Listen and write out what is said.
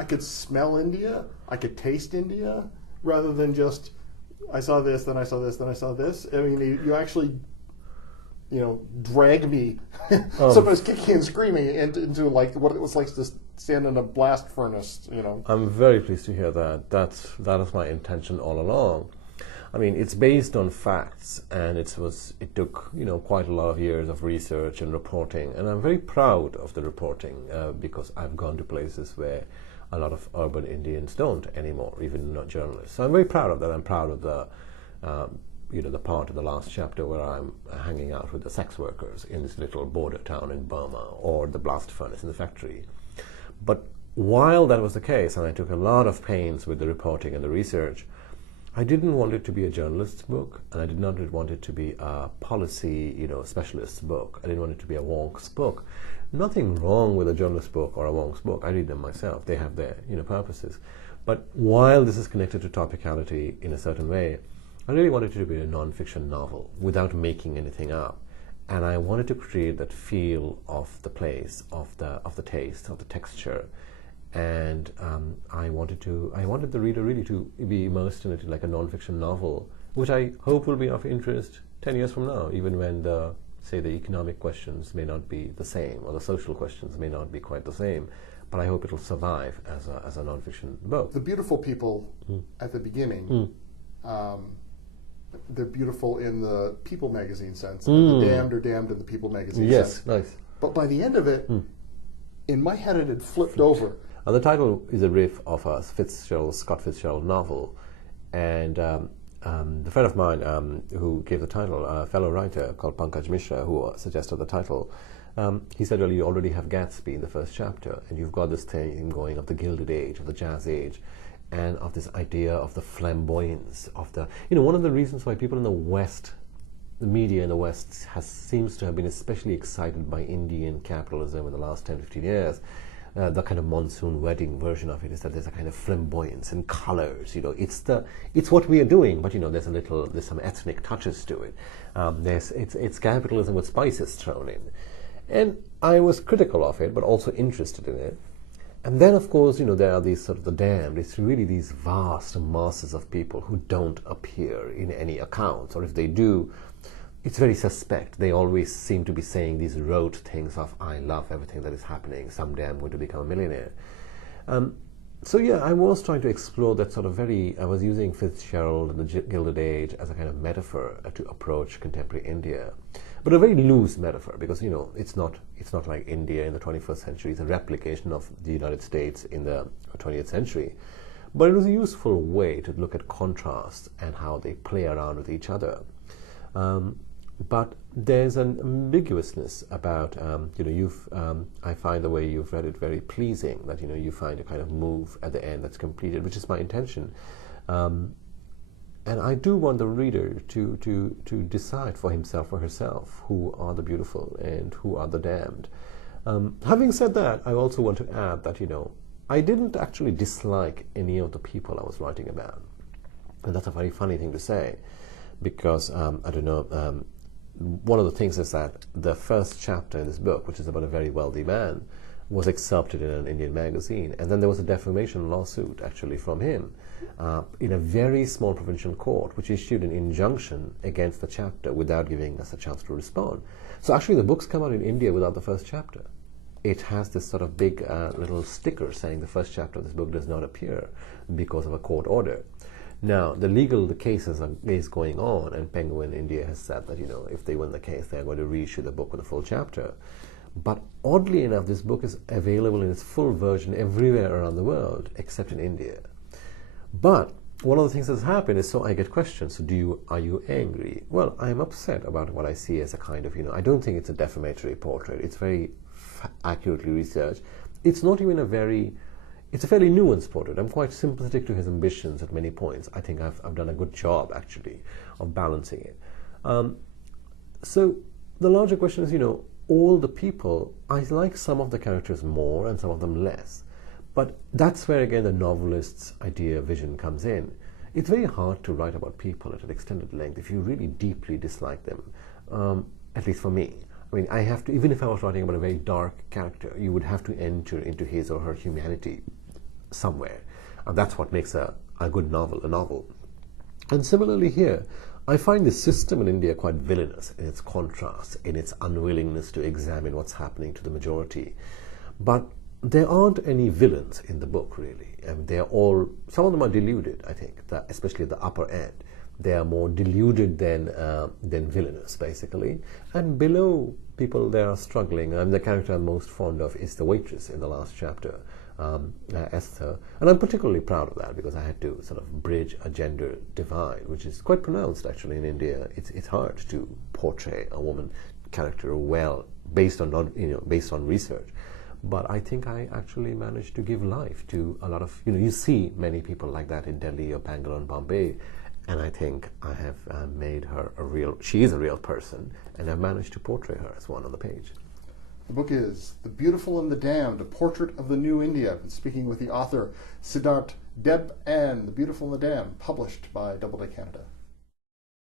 I could smell India, I could taste India, rather than just, I saw this, then I saw this, then I saw this. I mean, you actually, drag me, sometimes kicking and screaming into like what it was like to stand in a blast furnace, I'm very pleased to hear that. That is my intention all along. I mean, it's based on facts, and it took quite a lot of years of research and reporting, and I'm very proud of the reporting because I've gone to places where a lot of urban Indians don't anymore, even not journalists. So I'm very proud of that. I'm proud of the the part of the last chapter where I'm hanging out with the sex workers in this little border town in Burma, or the blast furnace in the factory. But while that was the case, and I took a lot of pains with the reporting and the research, I didn't want it to be a journalist's book, and I did not want it to be a policy, specialist's book. I didn't want it to be a wonk's book. Nothing wrong with a journalist's book or a wonk's book. I read them myself. They have their, purposes. But while this is connected to topicality in a certain way, I really wanted it to be a non-fiction novel without making anything up. And I wanted to create that feel of the place, of the taste, of the texture. And I wanted the reader really to be immersed in it like a non-fiction novel, which I hope will be of interest 10 years from now, even when the economic questions may not be the same, or the social questions may not be quite the same. But I hope it will survive as a non-fiction book. The beautiful people at the beginning, they're beautiful in the People magazine sense, and the damned are damned in the People magazine sense. Yes, nice. But by the end of it, in my head it had flipped over. The title is a riff of a Scott Fitzgerald novel, and the friend of mine who gave the title, a fellow writer called Pankaj Mishra, who suggested the title, he said, well, you already have Gatsby in the first chapter, and you've got this thing going of the Gilded Age, of the Jazz Age, and of this idea of the flamboyance of the, one of the reasons why people in the West, the media in the West seems to have been especially excited by Indian capitalism in the last 10, 15 years. The kind of monsoon wedding version of it is that there's a kind of flamboyance and colors. It's what we are doing, but there's some ethnic touches to it. It's capitalism with spices thrown in, and I was critical of it, but also interested in it. And then, of course, there are these sort of the damned. It's really these vast masses of people who don't appear in any accounts, or if they do, it's very suspect. They always seem to be saying these rote things of, I love everything that is happening, someday I'm going to become a millionaire. So yeah, I was trying to explore that sort of I was using Fitzgerald and the Gilded Age as a kind of metaphor to approach contemporary India. But a very loose metaphor, because, it's not like India in the 21st century. It's a replication of the United States in the 20th century. But it was a useful way to look at contrasts and how they play around with each other. But there's an ambiguousness about, I find the way you've read it very pleasing, that, you find a kind of move at the end that's completed, which is my intention. And I do want the reader to decide for himself or herself who are the beautiful and who are the damned. Having said that, I also want to add that, I didn't actually dislike any of the people I was writing about. And that's a very funny thing to say, because, I don't know, one of the things is that the first chapter in this book, which is about a very wealthy man, was excerpted in an Indian magazine, and then there was a defamation lawsuit actually from him in a very small provincial court, which issued an injunction against the chapter without giving us a chance to respond. So actually the book's come out in India without the first chapter. It has this sort of big little sticker saying the first chapter of this book does not appear because of a court order. Now, the case is going on, and Penguin India has said that, if they win the case, they're going to reissue the book with a full chapter. But oddly enough, this book is available in its full version everywhere around the world, except in India. But one of the things that's happened is, so I get questions, are you angry? Well, I'm upset about what I see as a kind of, I don't think it's a defamatory portrait. It's very accurately researched. It's not even it's a fairly nuanced portrait. I'm quite sympathetic to his ambitions at many points. I think I've done a good job, actually, of balancing it. So the larger question is, all the people, I like some of the characters more and some of them less. But that's where, again, the novelist's vision comes in. It's very hard to write about people at an extended length if you really deeply dislike them, at least for me. I mean, I have to, even if I was writing about a very dark character, you would have to enter into his or her humanity somewhere. And that's what makes a good novel a novel. And similarly here, I find the system in India quite villainous in its contrast, in its unwillingness to examine what's happening to the majority. But there aren't any villains in the book, really. They're all, some of them are deluded, I think, especially at the upper end. They are more deluded than villainous, basically. And below, people there are struggling. The character I'm most fond of is the waitress in the last chapter, Esther. And I'm particularly proud of that because I had to sort of bridge a gender divide, which is quite pronounced, actually, in India. It's hard to portray a woman character well based on research. But I think I actually managed to give life to a lot of, you see many people like that in Delhi or Bangalore and Bombay, and I think I have made her she is a real person, and I've managed to portray her as one on the page. The book is The Beautiful and the Damned, A Portrait of the New India. I've been speaking with the author, Siddhartha Deb-The Beautiful and the Damned, published by Doubleday Canada.